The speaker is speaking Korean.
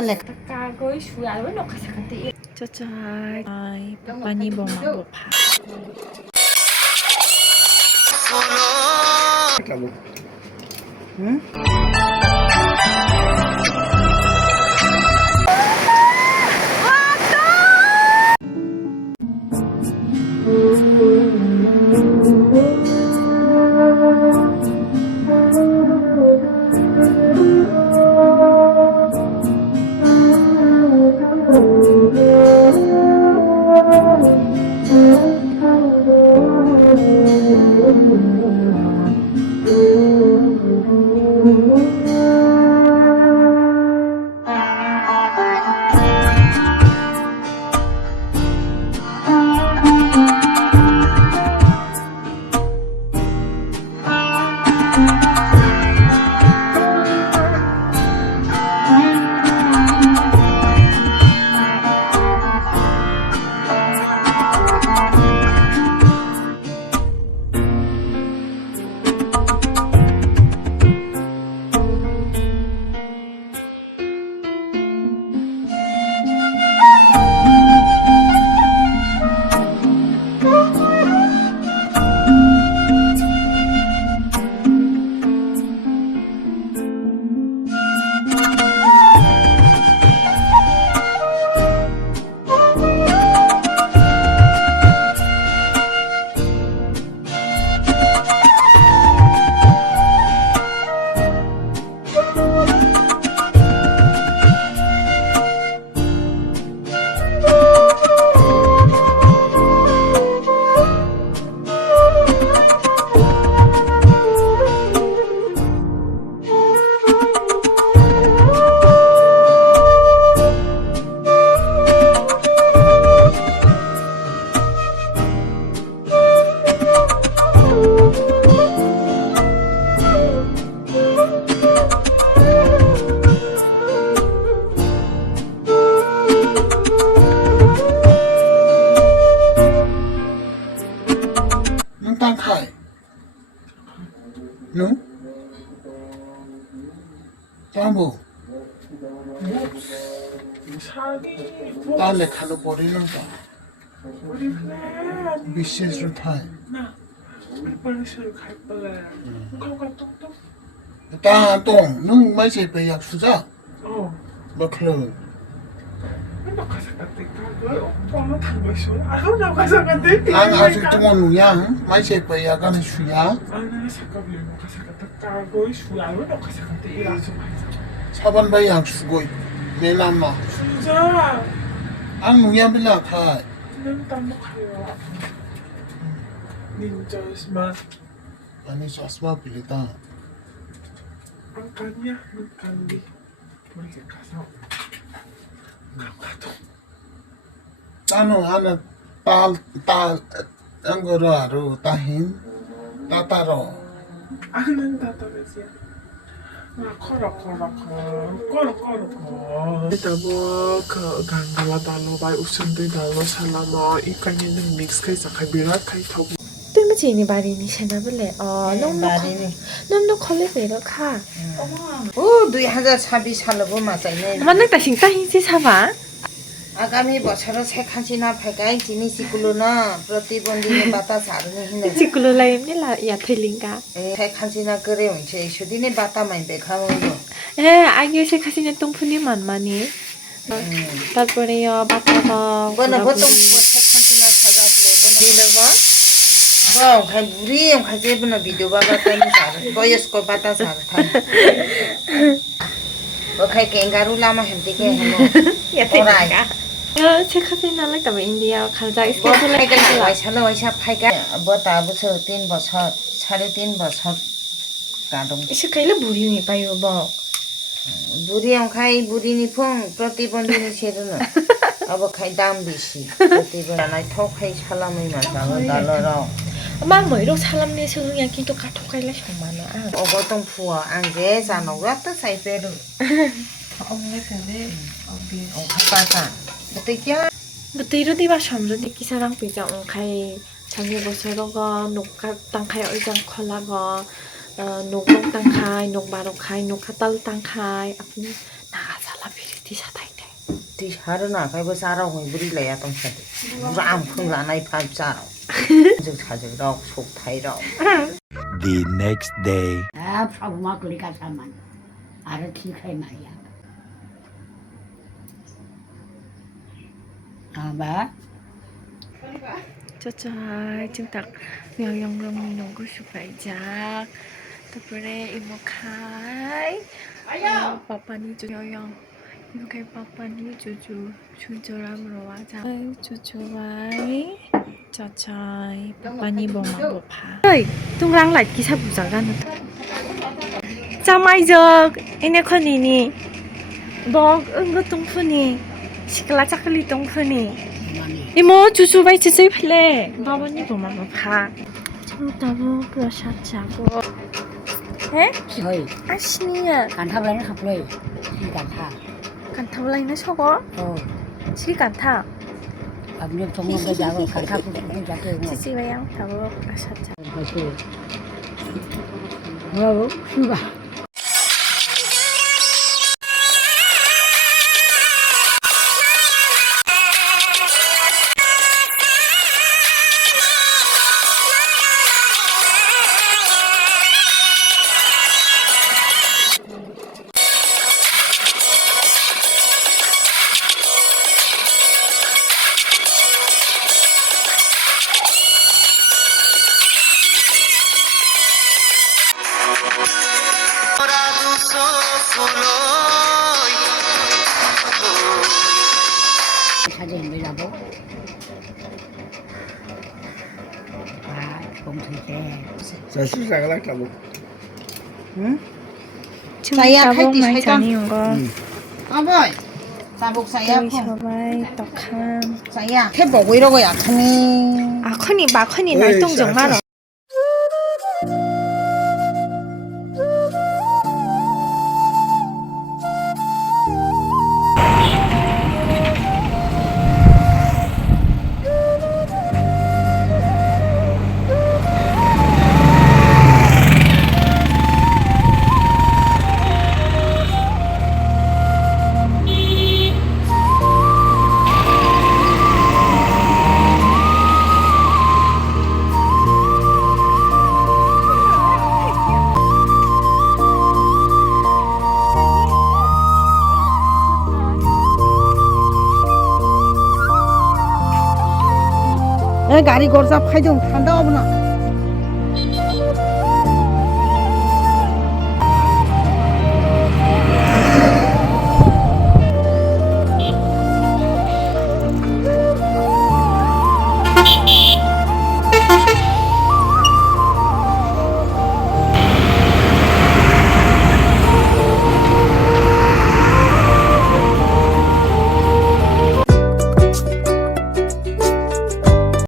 달래 까고 슈야 왜 놓고 사간대 짜짜 아이 빠빠니 보마 보파 응? Tăng khải đúng tăng bộ ta lại খালো পড়ে না তা বিশেষ রথায় তা তো নুংไม่ใช่ไปอยากสุจ้าบ่เคย난 아직 동원우야 마이세 빼야가는 슈야 사반 바이양 수고 내남마 안 누야 빌라 카 아니 자스마 빌리다 angkanya mengkali boleh kasau kato 나는 하나 딸 안거로 따힌 따따로 anan tatagasya na koro ito mo ka gangala dalo bay usundoy dalo salamo ikanya ng mix kay sa kabila kay tog 对不起你把你现在不来哦弄弄考虑回了卡 오 2026 살고 맞아요 আমার না তাই চিন্তা হিসি ছাবা আগামী বছরে শেখ হাসিনা ফেকাই জিনিসগুলো না প্রতিবন্ধী বাতা সারনে হিনে চিকুলো লাই এমনি লা ইয়া থইলিঙ্গা শেখ হাসিনা করে হইছে সুদিনে বাতা মাই বেখামো হ্যাঁ আগে সে খাসিনে টংফুনি মানমানি তারপরে বাতা বনা বতম শেখ হাসিনা সাজাতলে বনা দিলবা বাও খাই বুড়ি খাই যেবনা ভিডিও বাবা তাই সার বয়স্ক বাতা সার থাই ও খাই কেঙ্গারু লামা হেমতিকে হেমো ইয়া থইলিঙ্গা সে খাসিনা লাই তবে ইন্ডিয়া খালজা স্কেল লাই ওয়াইসালো ওয়াইসা ফাইকা বতা বছর 3 বছর 3.5 বছর কাদম এসে খাইলে বুড়ি নি পাইও ব বুড়ি খাই বুড়ি নি ফং প্রতিবন্ধী নি সেরনো अब खाइ दाम बेसी प्रतिबेला नाइ थखाइ सालामै मानसाङो दालर मा मैरो सालामनि सोंया किन्तु काठखाइला समानो अब दं फुआ आं जे जानांगौ त साइपेरु ông thế ông khai ta bữa kia bữa rồi đi vào sớm rồi đi kia sang bây giờ ông khai sáng nay bữa sau đó nục tăng khai ở trong kho là go nục tăng khai nục bà nục khai nục khát tăng khai apni naga salah pilih 디샤다이네. 디샤르나 가이버 싸라고 부리래야 동사들. 무랑 풍라나이 밥 싸라. 저 찾으러 속 타이러. The next day. 아, 파고마 그리가 사만. 알아 키카이 말이야. 아, 봐. 저잘 증딱 명령령 농구 슈퍼이작. 더블에 이모카이. 빠빠니 주영. 이모카이 빠빠니 주주 주저람으로 와자. 주주와이. 저잘 빠빠니 보마보파. ơi, tung răng lại kỳ sao bù giỏi ra nữa. Sao mai giờ anh em con này 뭐 응거 똥푸니 시클라 짜클리 똥푸니 이모 주주 바이 주주 플레 바보니 보마 봐 참다보 그러셨자고 에? ơi, 아시니야 간탑 lấy nó họcเลยที่การท่า 간타블라이나 저거 โอ้ 치 간타 แบบนี้ตรงนั้นก็ยาวการท่าพูดไม่จักเลย 치치와양 다보 그러셨자 ก็คือเมื่อคือว่า 사진 왜 잡어? 아, 봉투세. 응? 지금 칼 많이 띠 자니운 거 아보이. 사복 사야 여기 콩. 저바이 떡함 사야. 해 보고 이러고 약하니. 아 커니 마 커니 날동정 말어 গাড়ি গরজা ফাইদং ঠান্ডা হবে না